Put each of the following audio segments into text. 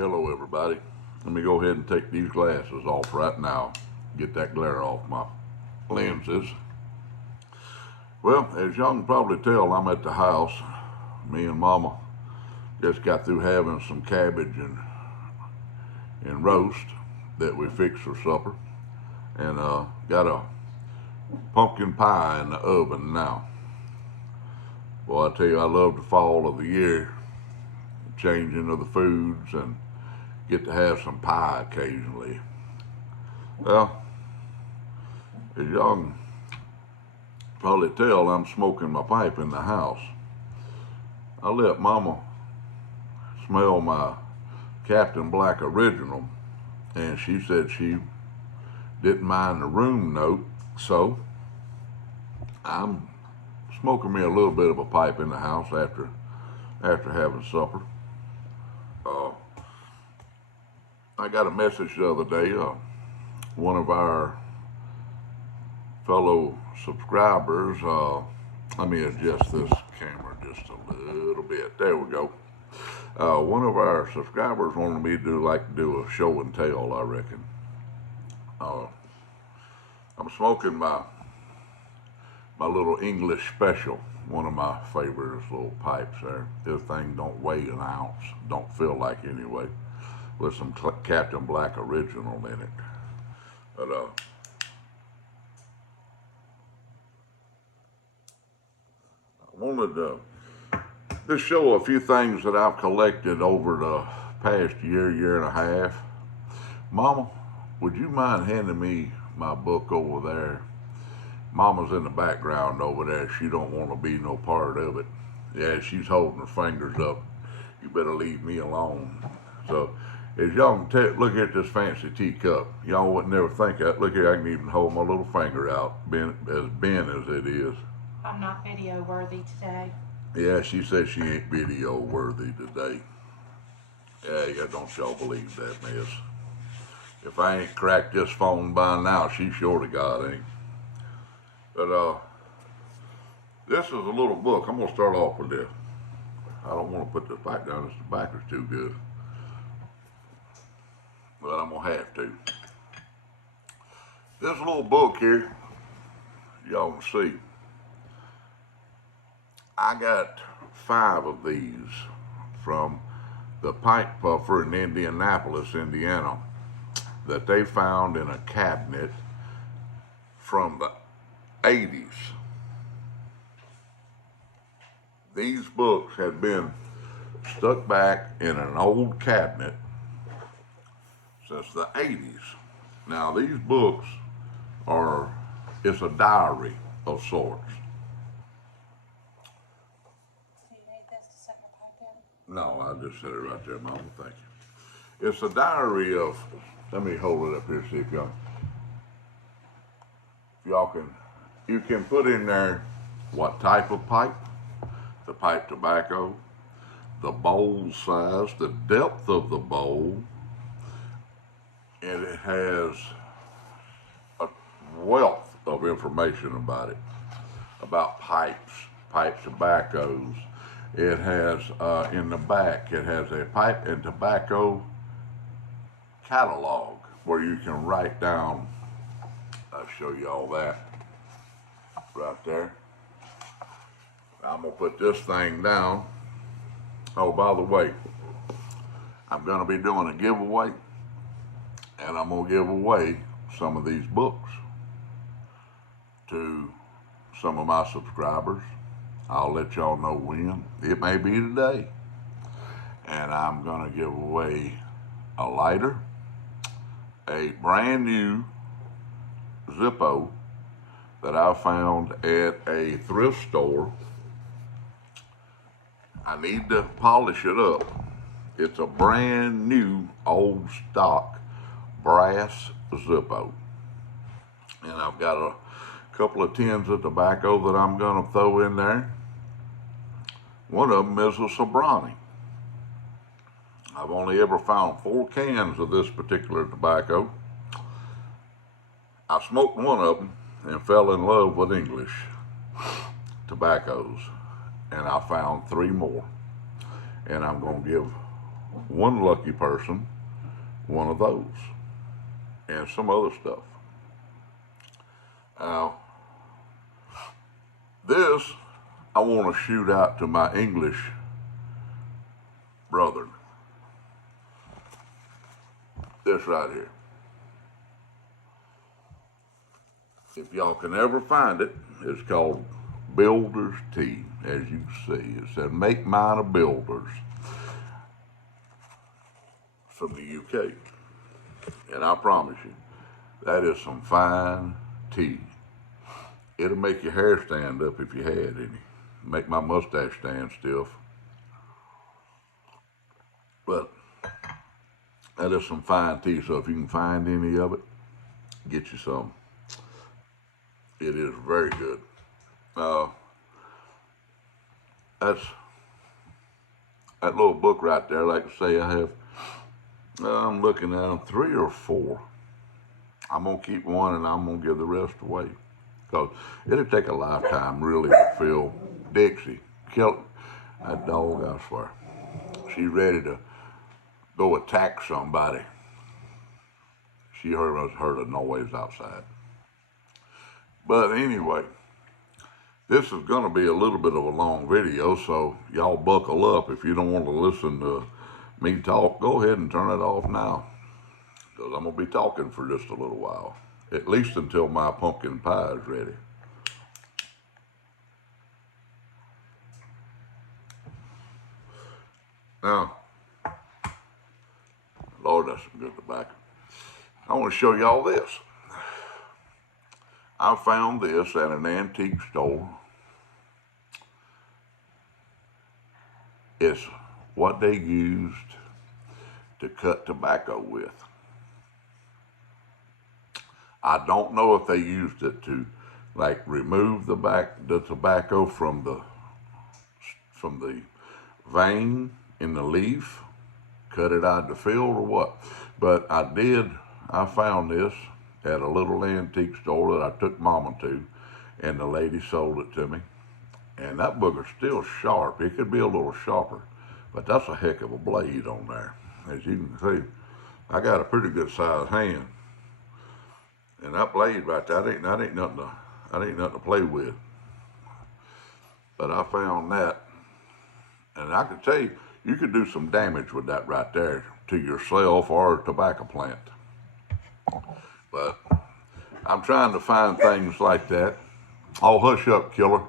Hello everybody. Let me go ahead and take these glasses off right now. Get that glare off my lenses. Well, as y'all can probably tell, I'm at the house. Me and Mama just got through having some cabbage and roast that we fixed for supper. And got a pumpkin pie in the oven now. Well, I tell you, I love the fall of the year, changing of the foods, and get to have some pie occasionally. Well, as y'all can probably tell, I'm smoking my pipe in the house. I let Mama smell my Captain Black Original, and she said she didn't mind the room note, so I'm smoking me a little bit of a pipe in the house after having supper. I got a message the other day. One of our fellow subscribers, let me adjust this camera just a little bit. There we go. One of our subscribers wanted me to do a show and tell, I reckon. I'm smoking my little English special, one of my favorite little pipes there. This thing don't weigh an ounce, don't feel like anyway, with some Captain Black Original in it. But I wanted to just show a few things that I've collected over the past year and a half. Mama, would you mind handing me my book over there? Mama's in the background over there. She don't want to be no part of it. Yeah, she's holding her fingers up. You better leave me alone. So, as y'all can tell, look at this fancy teacup. Y'all wouldn't never think that. Look here, I can even hold my little finger out, bent as it is. I'm not video worthy today. Yeah, she says she ain't video worthy today. Yeah, don't y'all believe that mess. If I ain't cracked this phone by now, she sure to God ain't. But this is a little book. I'm gonna start off with this. I don't want to put this back down. This tobacco's too good. But I'm gonna have to. This little book here, y'all can see. I got 5 of these from the pipe puffer in Indianapolis, Indiana, that they found in a cabinet from the 80s. These books had been stuck back in an old cabinet since the 80s. Now these books it's a diary of sorts. So you need this to set your pipe in? No, I just set it right there, Mama, thank you. It's a diary of, let me hold it up here, see if you can put in there what type of pipe, the pipe tobacco, the bowl size, the depth of the bowl, and it has a wealth of information about it, about pipes, pipe tobaccos. It has, in the back, it has a pipe and tobacco catalog where you can write down, I'll show you all that right there. I'm gonna put this thing down. Oh, by the way, I'm gonna be doing a giveaway, and I'm gonna give away some of these books to some of my subscribers. I'll let y'all know when. It may be today. And I'm gonna give away a lighter, a brand new Zippo that I found at a thrift store. I need to polish it up. It's a brand new old stock brass Zippo. And I've got a couple of tins of tobacco that I'm gonna throw in there. One of them is a Sobrani. I've only ever found 4 cans of this particular tobacco. I smoked one of them and fell in love with English tobaccos, and I found 3 more. And I'm going to give one lucky person one of those and some other stuff. Now, this I want to shoot out to my English brethren. This right here. If y'all can ever find it, it's called Builder's Tea. As you can see, it said, "Make mine a Builder's," from the UK. And I promise you, that is some fine tea. It'll make your hair stand up if you had any. Make my mustache stand stiff. But that is some fine tea, so if you can find any of it, get you some. It is very good. That's that little book right there. Like I say, I have, I'm looking at them, 3 or 4. I'm going to keep one and I'm going to give the rest away. Because it'll take a lifetime really to fill Dixie. Kill that dog, I swear. She's ready to go attack somebody. She heard a noise outside. But anyway, this is going to be a little bit of a long video, so y'all buckle up. If you don't want to listen to me talk, go ahead and turn it off now. Because I'm going to be talking for just a little while. At least until my pumpkin pie is ready. Now, Lord, that's some good tobacco. I want to show y'all this. I found this at an antique store. It's what they used to cut tobacco with. I don't know if they used it to like remove the tobacco from the vein in the leaf, cut it out of the field or what. But I found this at a little antique store that I took Mama to, and the lady sold it to me. And that booger's still sharp. It could be a little sharper, but that's a heck of a blade on there. As you can see, I got a pretty good sized hand. And that blade right there, that ain't nothing to play with. But I found that, and I can tell you, you could do some damage with that right there to yourself or a tobacco plant. But I'm trying to find things like that. Oh, hush up, killer.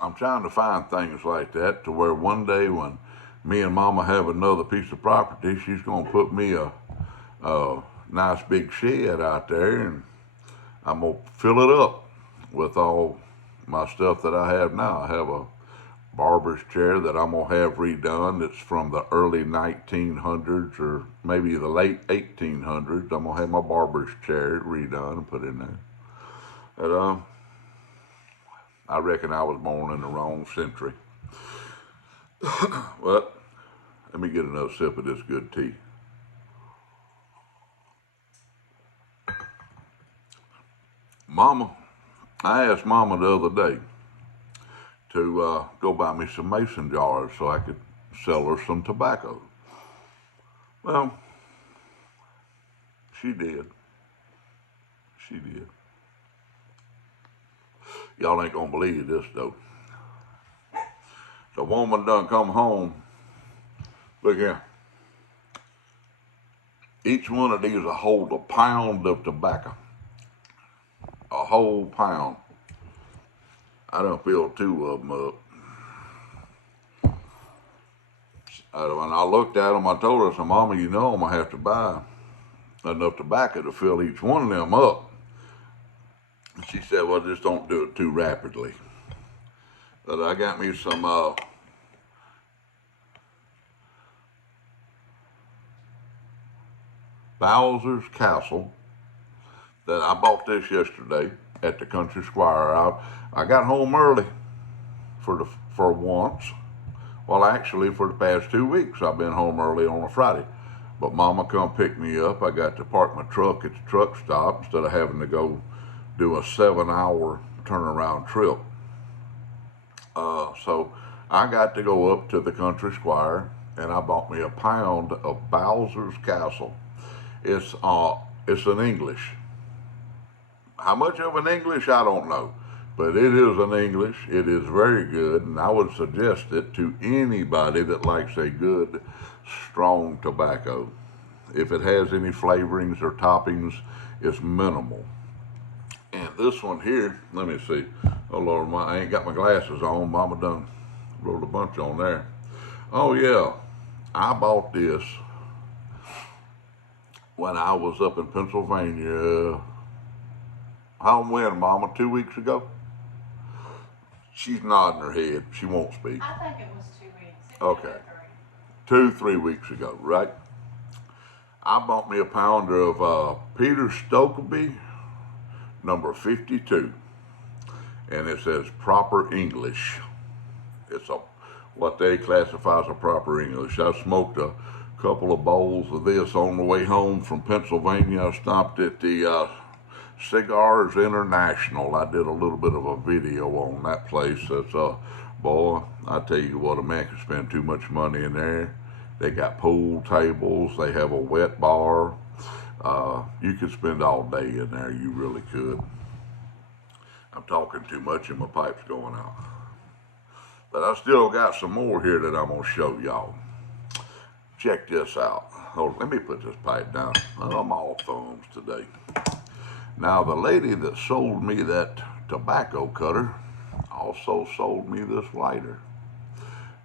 I'm trying to find things like that to where one day when me and Mama have another piece of property, she's going to put me a nice big shed out there, and I'm going to fill it up with all my stuff that I have now. I have a barber's chair that I'm going to have redone. It's from the early 1900s or maybe the late 1800s. I'm going to have my barber's chair redone and put in there. But, I reckon I was born in the wrong century. But let me get another sip of this good tea. I asked Mama the other day to go buy me some mason jars so I could sell her some tobacco. Well, she did. She did. Y'all ain't gonna believe this though. The woman done come home. Look here. Each one of these will hold a pound of tobacco. A whole pound. I done filled 2 of them up. When I looked at them, I told her, I said, "Mama, you know I'm gonna have to buy enough tobacco to fill each one of them up." And she said, "Well, just don't do it too rapidly." But I got me some Bowser's Castle that I bought this yesterday at the Country Squire. I got home early for once. Well, actually, for the past 2 weeks, I've been home early on a Friday. But Mama come pick me up. I got to park my truck at the truck stop instead of having to go do a 7-hour turnaround trip. So I got to go up to the country squire and I bought me a pound of Bowser's Castle. It's an English. How much of an English, I don't know. But it is an English. It is very good, and I would suggest it to anybody that likes a good, strong tobacco. If it has any flavorings or toppings, it's minimal. And this one here, let me see. Oh Lord, I ain't got my glasses on. Mama done wrote a bunch on there. Oh yeah, I bought this when I was up in Pennsylvania. When, Mama? 2 weeks ago? She's nodding her head. She won't speak. I think it was 2 weeks. Okay. 3 weeks ago, right? I bought me a pounder of Peter Stokeby, number 52. And it says proper English. It's what they classify as a proper English. I smoked a couple of bowls of this on the way home from Pennsylvania. I stopped at the Cigars International. I did a little bit of a video on that place. That's boy, I tell you what, a man can spend too much money in there. They got pool tables. They have a wet bar. You could spend all day in there. You really could. I'm talking too much and my pipe's going out. But I still got some more here that I'm going to show y'all. Check this out. Oh, let me put this pipe down. I'm all thumbs today. Now, the lady that sold me that tobacco cutter also sold me this lighter.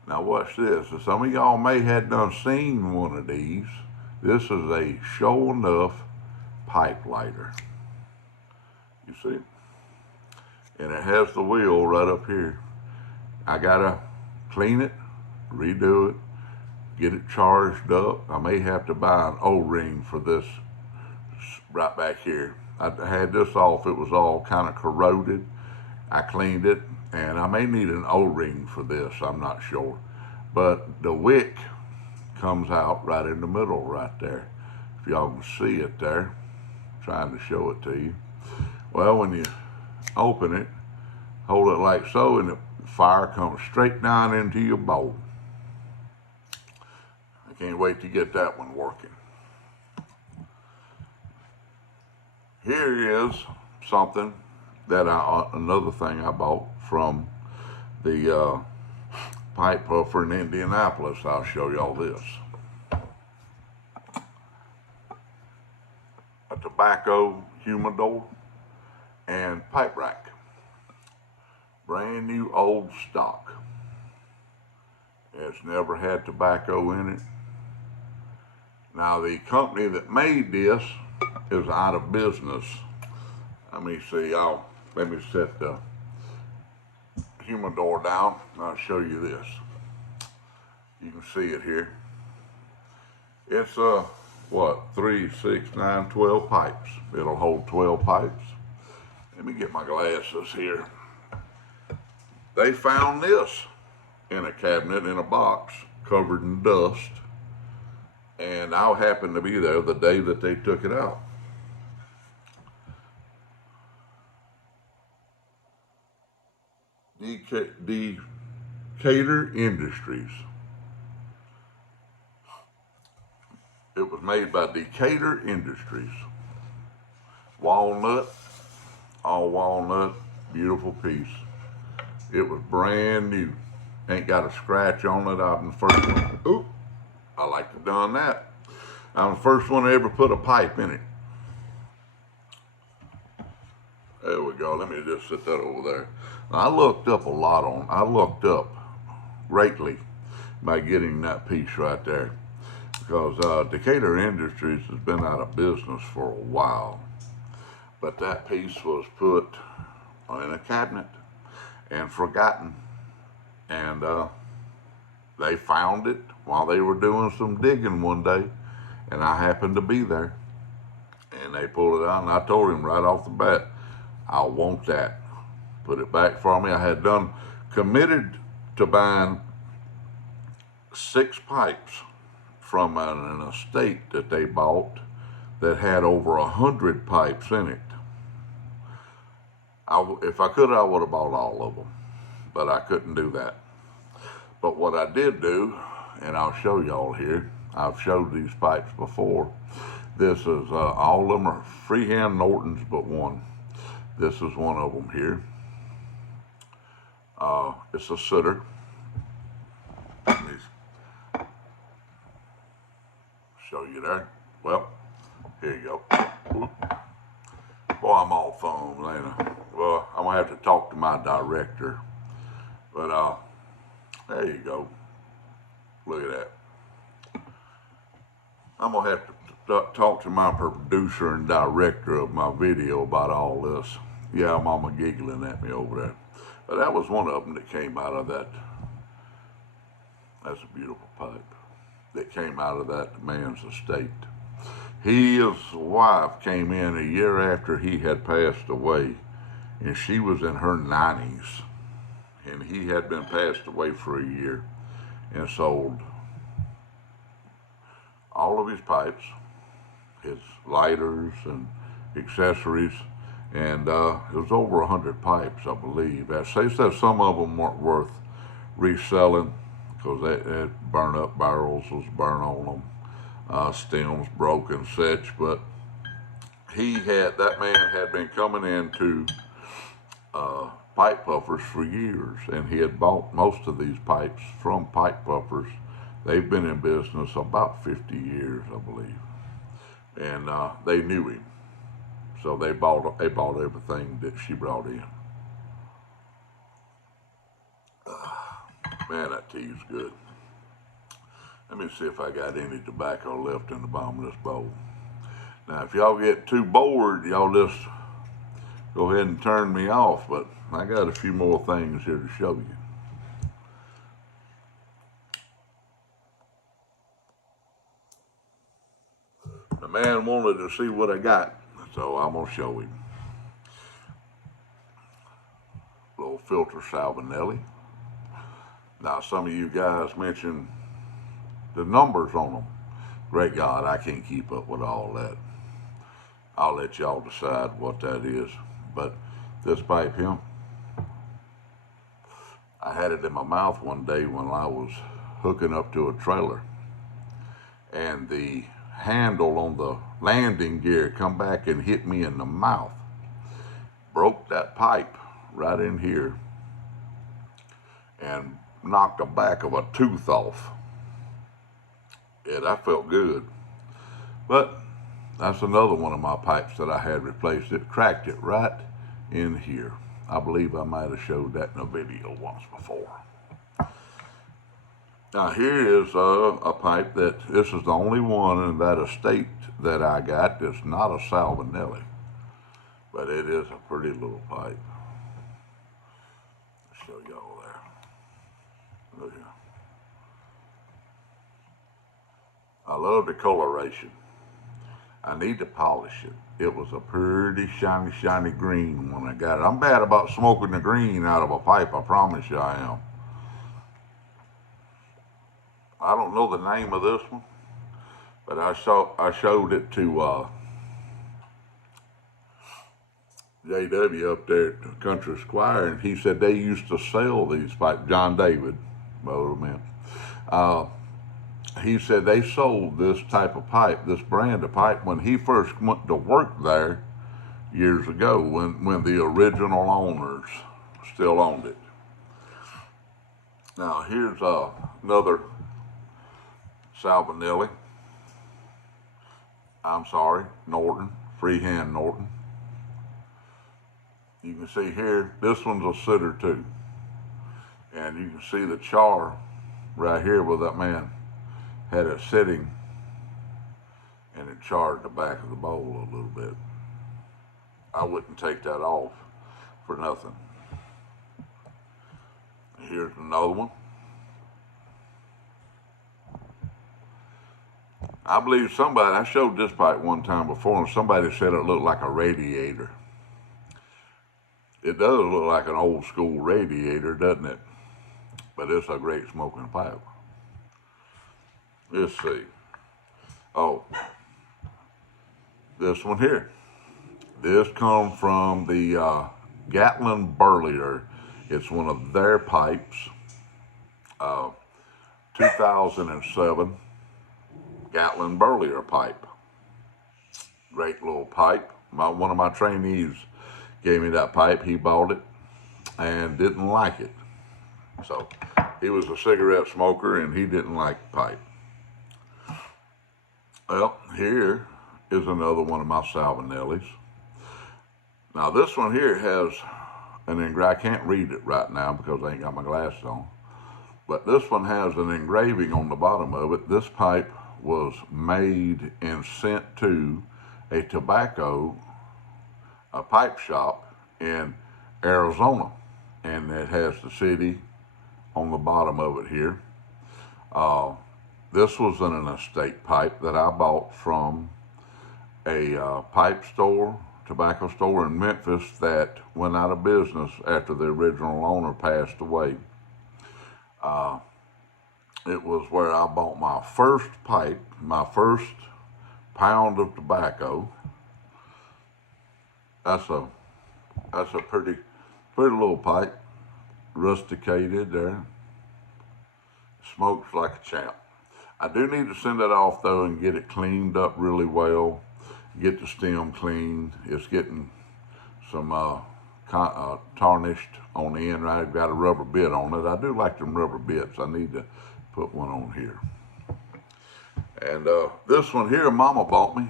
Now, watch this. Some of y'all may have done seen one of these. This is a show enough pipe lighter. You see? And it has the wheel right up here. I gotta clean it, redo it, get it charged up. I may have to buy an O-ring for this right back here. I had this off, it was all kind of corroded. I cleaned it, and I may need an O-ring for this, I'm not sure. But the wick comes out right in the middle right there. If y'all can see it there, I'm trying to show it to you. Well, when you open it, hold it like so, and the fire comes straight down into your bowl. I can't wait to get that one working. Here is something that another thing I bought from the pipe puffer in Indianapolis. I'll show y'all this. A tobacco humidor and pipe rack. Brand new old stock. It's never had tobacco in it. Now the company that made this is out of business. Let me see, let me set the humidor down and I'll show you this. You can see it here. It's 3, 6, 9, 12 pipes. It'll hold 12 pipes. Let me get my glasses here. They found this in a cabinet in a box covered in dust, and I happened to be there the day that they took it out. Decatur Industries. It was made by Decatur Industries. Walnut, all walnut, beautiful piece. It was brand new. Ain't got a scratch on it. I'm the first one. Oop, I like to done that. I'm the first one to ever put a pipe in it. There we go. Let me just set that over there. Now, I looked up greatly by getting that piece right there, because Decatur Industries has been out of business for a while. But that piece was put in a cabinet and forgotten, and they found it while they were doing some digging one day, and I happened to be there, and they pulled it out, and I told him right off the bat, I want that. Put it back for me. I had committed to buying 6 pipes from an estate that they bought that had over 100 pipes in it. If I could, I would have bought all of them, but I couldn't do that. But what I did do, and I'll show y'all here, I've showed these pipes before. This is, all of them are freehand Nortons but one. This is one of them here. It's a sitter. Let me show you there. Well, here you go. Whoop. Boy, I'm all foam, ain't I? Well, I'm gonna have to talk to my director. But there you go. Look at that. I'm gonna have to talk to my producer and director of my video about all this. Yeah, Mama giggling at me over there. But that was one of them that came out of that. That's a beautiful pipe that came out of that man's estate. His wife came in a year after he had passed away, and she was in her 90s, and he had been passed away for a year, and sold all of his pipes, his lighters and accessories, and it was over 100 pipes, I believe. I say that some of them weren't worth reselling because they burn up, barrels was burnt on them, stems broke and such. But that man had been coming into pipe puffers for years, and he had bought most of these pipes from pipe puffers. They've been in business about 50 years, I believe, and they knew him, so they bought everything that she brought in. Man, that tea's good. Let me see if I got any tobacco left in the bottom of this bowl. Now, if y'all get too bored, y'all just go ahead and turn me off, but I got a few more things here to show you. The man wanted to see what I got, so I'm gonna show him. Little filter Salvinelli. Now, some of you guys mentioned the numbers on them. Great God, I can't keep up with all that. I'll let y'all decide what that is. But this pipe here, I had it in my mouth one day when I was hooking up to a trailer, and the handle on the landing gear come back and hit me in the mouth. Broke that pipe right in here and knocked the back of a tooth off. Yeah, that felt good. But that's another one of my pipes that I had replaced. It cracked it right in here. I believe I might have showed that in a video once before. Now here is a pipe that, this is the only one in that estate that I got that's not a Salvinelli, but it is a pretty little pipe. I'll show y'all there. Look here. I love the coloration. I need to polish it. It was a pretty shiny green when I got it. I'm bad about smoking the green out of a pipe, I promise you I am. I don't know the name of this one, but I showed it to JW up there at Country Squire, and he said they used to sell these pipes. John David, man. He said they sold this type of pipe, this brand of pipe, when he first went to work there years ago, when the original owners still owned it. Now here's another Salvinelli. I'm sorry, Norton, freehand Norton. You can see here, this one's a sitter too. And you can see the char right here where that man had it sitting, and it charred the back of the bowl a little bit. I wouldn't take that off for nothing. Here's another one. I believe somebody, I showed this pipe one time before, and somebody said it looked like a radiator. It does look like an old school radiator, doesn't it? But it's a great smoking pipe. Let's see. Oh, this one here. This comes from the Gatlin Burlier. It's one of their pipes. Uh, 2007 Gatlin Burlier pipe. Great little pipe. One of my trainees gave me that pipe. He bought it and didn't like it. So he was a cigarette smoker and he didn't like the pipe. Well, here is another one of my Salvinellis. Now this one here has an engraving. I can't read it right now because I ain't got my glasses on. But this one has an engraving on the bottom of it. This pipe was made and sent to a pipe shop in Arizona. And it has the city on the bottom of it here. This was an estate pipe that I bought from a pipe store, tobacco store in Memphis that went out of business after the original owner passed away. It was where I bought my first pipe, my first pound of tobacco. That's a pretty little pipe, rusticated there. Smokes like a champ. I do need to send it off though and get it cleaned up really well. Get the stem cleaned. It's getting some tarnished on the end. I've got a rubber bit on it. I do like them rubber bits. I need to put one on here. And this one here, Mama bought me.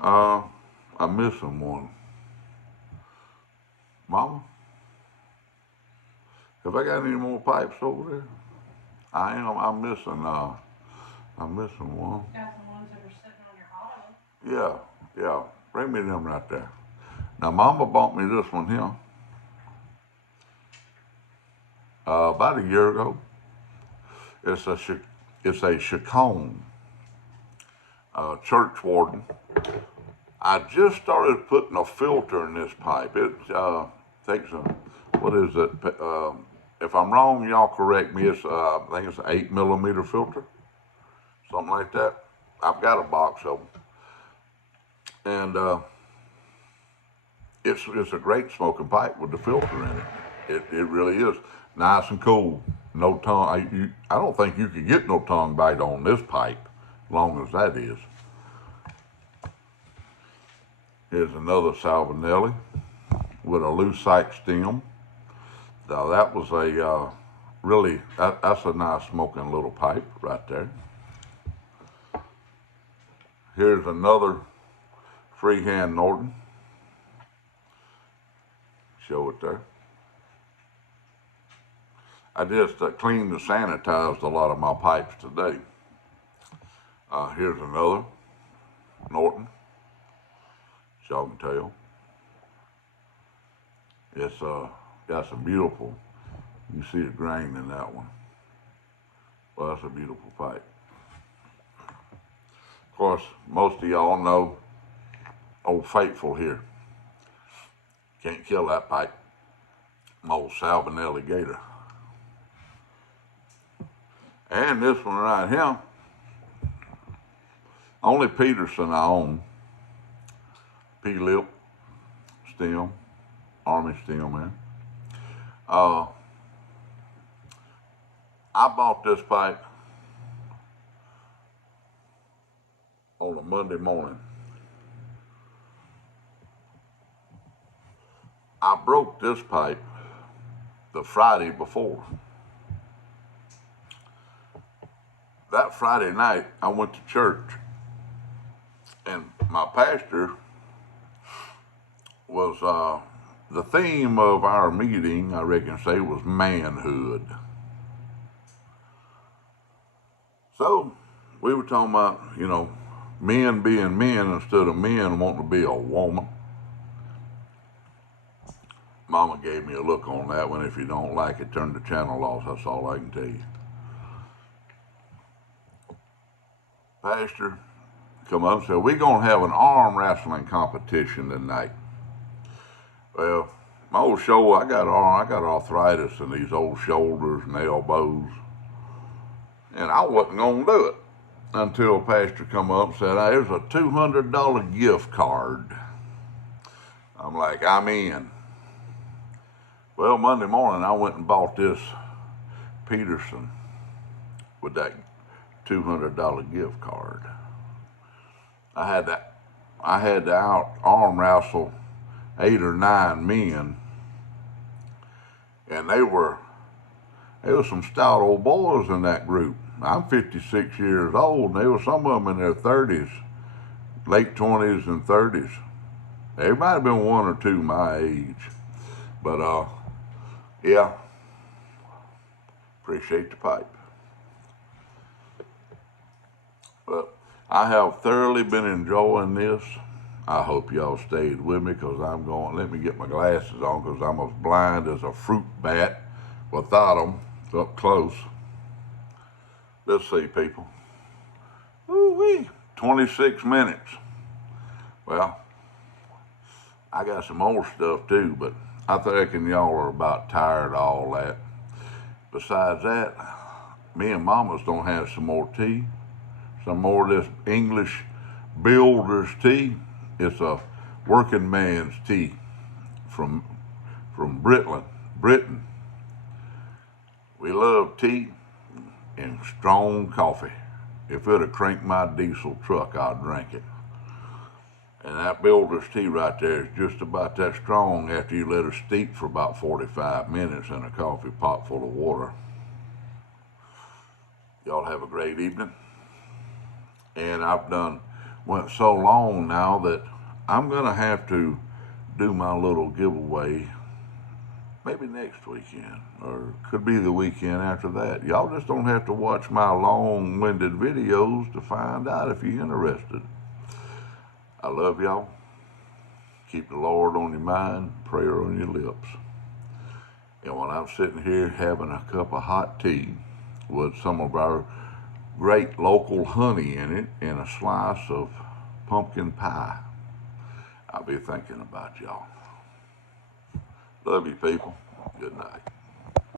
I'm missing one. Mama, have I got any more pipes over there? I am. I'm missing one. Got the ones that are sitting on your auto. Yeah. Bring me them right there. Now, Mama bought me this one here about a year ago. It's a Chacon church warden. I just started putting a filter in this pipe. It takes what is it? If I'm wrong, y'all correct me. It's I think it's an 8mm filter, something like that. I've got a box of them, and it's a great smoking pipe with the filter in it. It really is nice and cool. No tongue. I don't think you could get no tongue bite on this pipe, long as that is. Here's another Salvinelli with a lucite stem. Now that was a that's a nice smoking little pipe right there. Here's another freehand Norton. Show it there. I just cleaned and sanitized a lot of my pipes today. Here's another Norton. Y'all can tell. It's got some beautiful, you see the grain in that one. Well, that's a beautiful pipe. Of course, most of y'all know Old Faithful here. Can't kill that pipe. My old Salvinelli Gator. And this one right here, only Peterson I own. P-lip stem, army stem, man. I bought this pipe on a Monday morning. I broke this pipe the Friday before. That Friday night, I went to church, and my pastor was the theme of our meeting, I reckon say, was manhood. So we were talking about, men being men instead of men wanting to be a woman. Mama gave me a look on that one. If you don't like it, turn the channel off. That's all I can tell you. Pastor come up and said, we're going to have an arm wrestling competition tonight. Well, my old shoulder, I got arthritis in these old shoulders and elbows. And I wasn't going to do it until Pastor come up and said, there's a $200 gift card. I'm like, I'm in. Well, Monday morning, I went and bought this Peterson with that $200 gift card. I had to arm wrestle 8 or 9 men, and there were some stout old boys in that group. I'm 56 years old, and there were some of them in their 30s, late 20s and 30s. There might have been 1 or 2 my age, but yeah, appreciate the pipe. But I have thoroughly been enjoying this. I hope y'all stayed with me, because let me get my glasses on, because I'm as blind as a fruit bat without them up close. Let's see, people. Woo-wee, 26 minutes. Well, I got some more stuff too, but I reckon y'all are about tired of all that. Besides that, me and Mama's gonna have some more tea. Some more of this English builder's tea. It's a working man's tea from Britain. We love tea and strong coffee. If it'd crank my diesel truck, I'd drink it. And that builder's tea right there is just about that strong after you let it steep for about 45 minutes in a coffee pot full of water. Y'all have a great evening. And went so long now that I'm gonna have to do my little giveaway maybe next weekend, or could be the weekend after that. Y'all just don't have to watch my long-winded videos to find out if you're interested. I love y'all. Keep the Lord on your mind, prayer on your lips. And when I'm sitting here having a cup of hot tea with some of our great local honey in it and a slice of pumpkin pie, I'll be thinking about y'all. Love you, people. Good night.